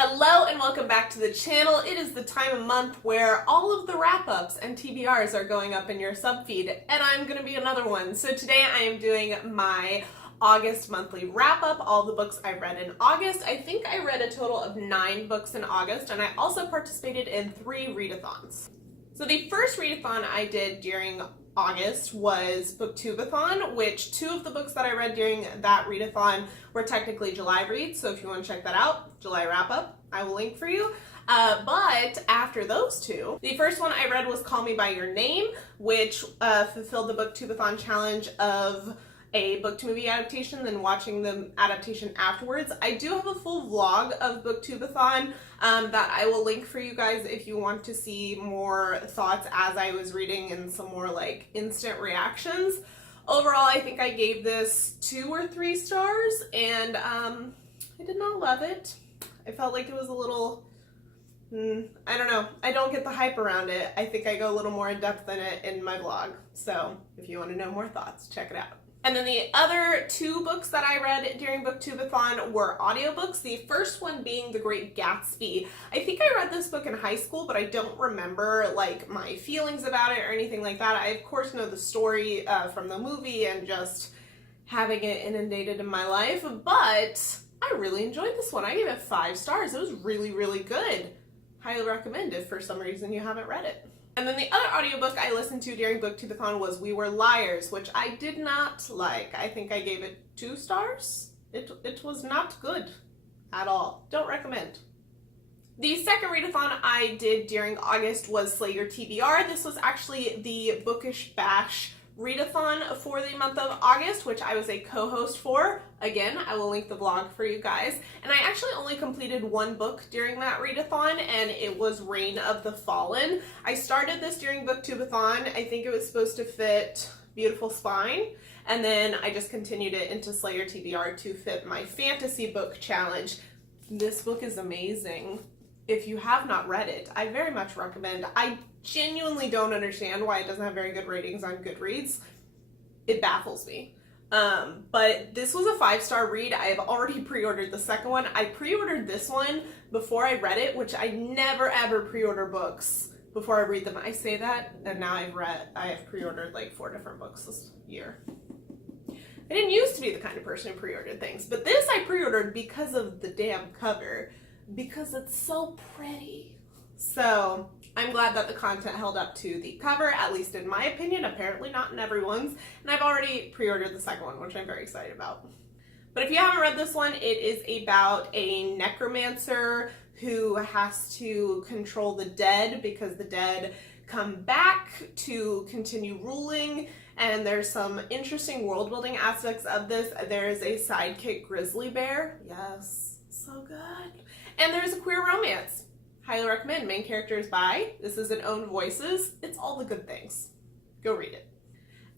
Hello and welcome back to the channel. It is the time of month where all of the wrap-ups and TBRs are going up in your subfeed, and I'm going to be another one. So today I am doing my August monthly wrap-up, all the books I read in August. I think I read a total of 9 books in August, and I also participated in 3 readathons. So the first readathon I did during August was Booktubeathon, which 2 of the books that I read during that readathon were technically July reads, so if you want to check that out, July wrap-up, I will link for you. But after those 2, the first one I read was Call Me By Your Name, which fulfilled the Booktubeathon challenge of a book to movie adaptation, then watching the adaptation afterwards. I do have a full vlog of Booktubeathon that I will link for you guys if you want to see more thoughts as I was reading and some more like instant reactions. Overall, I think I gave this 2 or 3 stars, and I did not love it. I felt like it was a little, I don't know, I don't get the hype around it. I think I go a little more in depth in it in my vlog. So if you want to know more thoughts, check it out. And then the other 2 books that I read during Booktubeathon were audiobooks. The first one being The Great Gatsby. I think I read this book in high school, but I don't remember like my feelings about it or anything like that. I of course know the story from the movie and just having it inundated in my life, but I really enjoyed this one. I gave it 5 stars. It was really, really good. Highly recommend if for some reason you haven't read it. And then the other audiobook I listened to during Booktubeathon was We Were Liars, which I did not like. I think I gave it 2 stars. It was not good at all. Don't recommend. The second readathon I did during August was Slay Your TBR. This was actually the Bookish Bash readathon for the month of August, which I was a co-host for. Again, I will link the vlog for you guys. And I actually only completed 1 book during that readathon, and it was Reign of the Fallen. I started this during Booktubeathon. I think it was supposed to fit Beautiful Spine, and then I just continued it into Slay Your TBR to fit my fantasy book challenge. This book is amazing. If you have not read it, I very much recommend. I genuinely don't understand why it doesn't have very good ratings on Goodreads. It baffles me. But this was a 5-star read. I have already pre-ordered the second one. I pre-ordered this one before I read it, which I never ever pre-order books before I read them. I say that, and now I have pre-ordered like 4 different books this year. I didn't used to be the kind of person who pre-ordered things, but this I pre-ordered because of the damn cover, because it's so pretty. So I'm glad that the content held up to the cover, at least in my opinion, apparently not in everyone's, and I've already pre-ordered the second one, which I'm very excited about. But if you haven't read this one, it is about a necromancer who has to control the dead because the dead come back to continue ruling, and there's some interesting world building aspects of this. There is a sidekick grizzly bear. Yes, so good. And there's a queer romance. Highly recommend. Main character is bi. This is in Own Voices. It's all the good things. Go read it.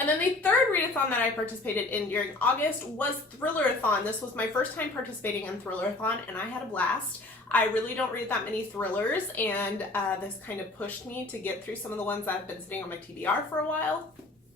And then the third readathon that I participated in during August was Thrillerathon. This was my first time participating in Thrillerathon, and I had a blast. I really don't read that many thrillers, and this kind of pushed me to get through some of the ones that have been sitting on my TBR for a while.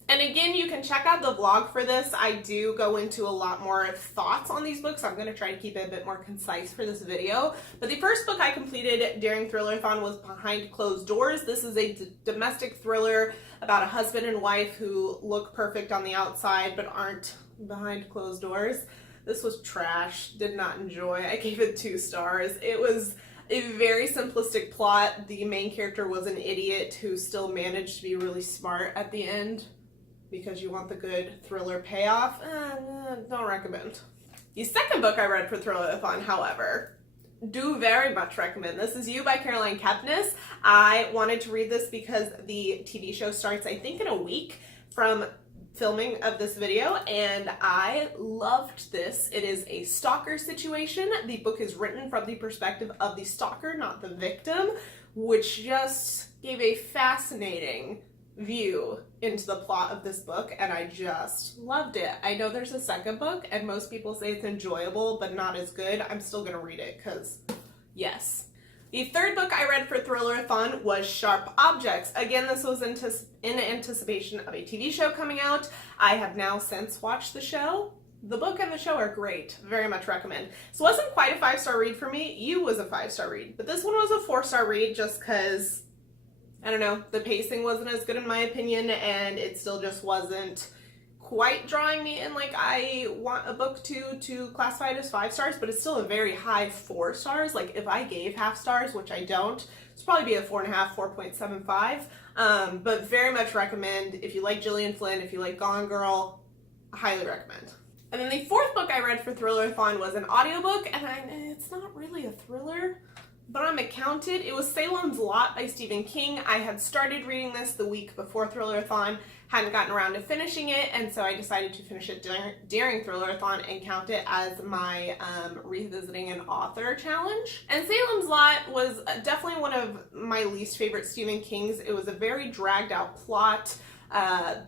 And again, you can check out the vlog for this. I do go into a lot more thoughts on these books. I'm going to try to keep it a bit more concise for this video. But the first book I completed during Thrillerathon was Behind Closed Doors. This is a domestic thriller about a husband and wife who look perfect on the outside but aren't behind closed doors. This was trash. Did not enjoy. I gave it 2 stars. It was a very simplistic plot. The main character was an idiot who still managed to be really smart at the end, because you want the good thriller payoff. Don't recommend. The second book I read for Thrillerathon, however, do very much recommend. This is You by Caroline Kepnes. I wanted to read this because the TV show starts, I think, in a week from filming of this video, and I loved this. It is a stalker situation. The book is written from the perspective of the stalker, not the victim, which just gave a fascinating view into the plot of this book, and I just loved it. I know there's a second book, and most people say it's enjoyable but not as good. I'm still gonna read it because yes. The third book I read for Thrillerathon was Sharp Objects. Again, this was in anticipation of a TV show coming out. I have now since watched the show. The book and the show are great. Very much recommend. This wasn't quite a 5-star read for me. You was a 5-star read. But this one was a 4-star read just because, I don't know, the pacing wasn't as good in my opinion, and it still just wasn't quite drawing me in like I want a book to classify it as 5 stars, but it's still a very high 4 stars. Like if I gave half stars, which I don't, it's probably be a 4.5, 4.75. But very much recommend if you like Gillian Flynn, if you like Gone Girl, highly recommend. And then the 4th book I read for Thriller-a-thon was an audiobook, and it's not really a thriller, but I'm accounted. It was Salem's Lot by Stephen King. I had started reading this the week before Thriller-a-thon, hadn't gotten around to finishing it, and so I decided to finish it during Thriller-a-thon and count it as my revisiting an author challenge. And Salem's Lot was definitely one of my least favorite Stephen King's. It was a very dragged out plot.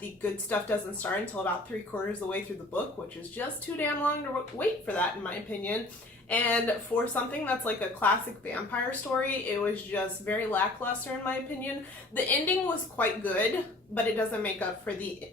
The good stuff doesn't start until about 3/4 of the way through the book, which is just too damn long to wait for that in my opinion. And for something that's like a classic vampire story, it was just very lackluster in my opinion. The ending was quite good, but it doesn't make up for the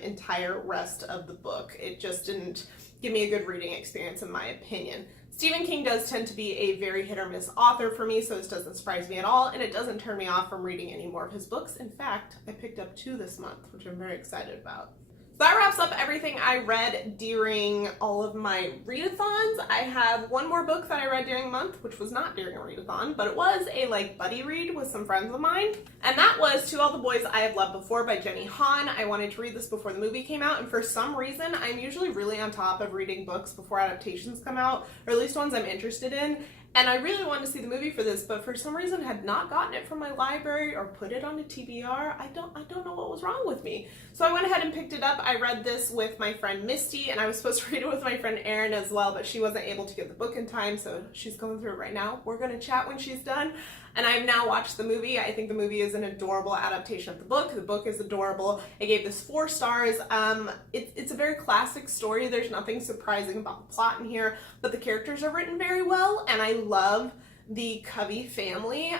entire rest of the book. It just didn't give me a good reading experience in my opinion. Stephen King does tend to be a very hit or miss author for me, so this doesn't surprise me at all, and it doesn't turn me off from reading any more of his books. In fact, I picked up 2 this month, which I'm very excited about. So that wraps up everything I read during all of my readathons. I have one more book that I read during the month, which was not during a readathon, but it was a buddy read with some friends of mine. And that was To All the Boys I Have Loved Before by Jenny Han. I wanted to read this before the movie came out, and for some reason, I'm usually really on top of reading books before adaptations come out, or at least ones I'm interested in. And I really wanted to see the movie for this, but for some reason had not gotten it from my library or put it on a TBR. I don't know what was wrong with me. So I went ahead and picked it up. I read this with my friend Misty, and I was supposed to read it with my friend Erin as well, but she wasn't able to get the book in time, so she's going through it right now. We're going to chat when she's done. And I've now watched the movie. I think the movie is an adorable adaptation of the book. The book is adorable. I gave this 4 stars. It's a very classic story. There's nothing surprising about the plot in here, but the characters are written very well, and I love the Covey family.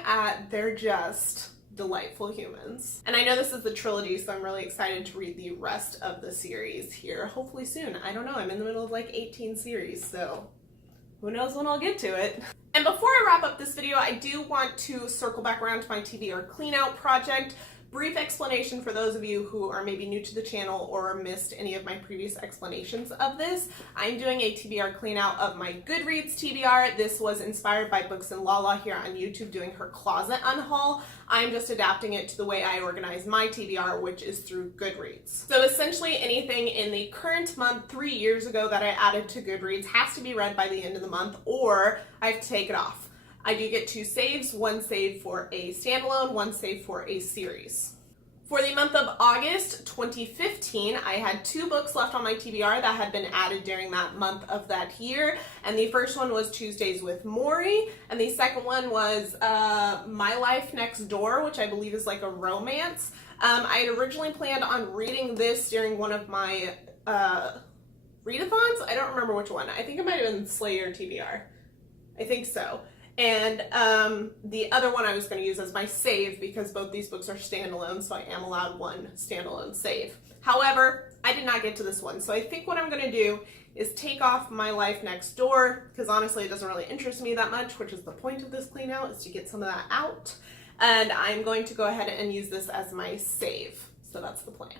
They're just delightful humans. And I know this is the trilogy, so I'm really excited to read the rest of the series here, hopefully soon. I don't know, I'm in the middle of 18 series, so who knows when I'll get to it. And before I wrap up this video, I do want to circle back around to my TBR cleanout project. Brief explanation for those of you who are maybe new to the channel or missed any of my previous explanations of this. I'm doing a TBR cleanout of my Goodreads TBR. This was inspired by Books and Lala here on YouTube doing her closet unhaul. I'm just adapting it to the way I organize my TBR, which is through Goodreads. So essentially anything in the current month 3 years ago that I added to Goodreads has to be read by the end of the month, or I have to take it off. I do get 2 saves, one save for a standalone, one save for a series. For the month of August 2015, I had 2 books left on my TBR that had been added during that month of that year, and the first one was Tuesdays with Maury, and the second one was My Life Next Door, which I believe is like a romance. I had originally planned on reading this during one of my readathons. I don't remember which one. I think it might have been Slayer TBR. I think so. And the other one I was going to use as my save because both these books are standalone, so I am allowed one standalone save. However, I did not get to this one, so I think what I'm going to do is take off My Life Next Door, because honestly it doesn't really interest me that much, which is the point of this clean out, is to get some of that out. And I'm going to go ahead and use this as my save. So that's the plan.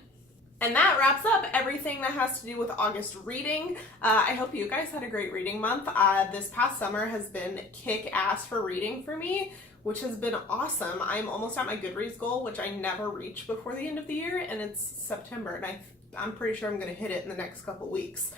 And that wraps up everything that has to do with August reading. I hope you guys had a great reading month. This past summer has been kick-ass for reading for me, which has been awesome. I'm almost at my Goodreads goal, which I never reach before the end of the year, and it's September, and I'm pretty sure I'm going to hit it in the next couple weeks.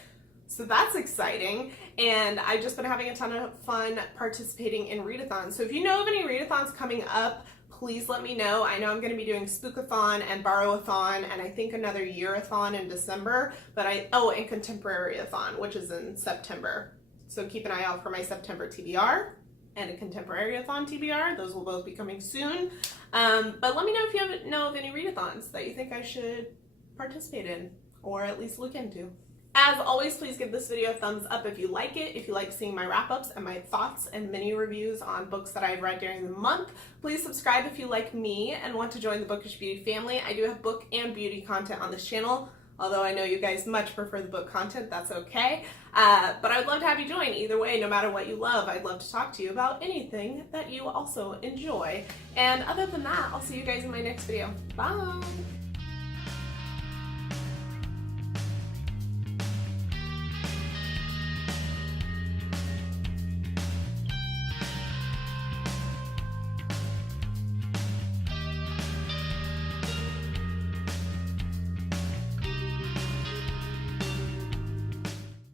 So that's exciting, and I've just been having a ton of fun participating in readathons. So if you know of any readathons coming up, please let me know. I know I'm going to be doing Spookathon and Borrowathon, and I think another Yearathon in December, but and Contemporaryathon, which is in September. So keep an eye out for my September TBR and a Contemporaryathon TBR. Those will both be coming soon. But let me know if you know of any readathons that you think I should participate in, or at least look into. As always, please give this video a thumbs up if you like it. If you like seeing my wrap-ups and my thoughts and mini reviews on books that I've read during the month. Please subscribe if you like me and want to join the Bookish Beauty family. I do have book and beauty content on this channel. Although I know you guys much prefer the book content, that's okay. But I would love to have you join. Either way, no matter what you love, I'd love to talk to you about anything that you also enjoy. And other than that, I'll see you guys in my next video. Bye!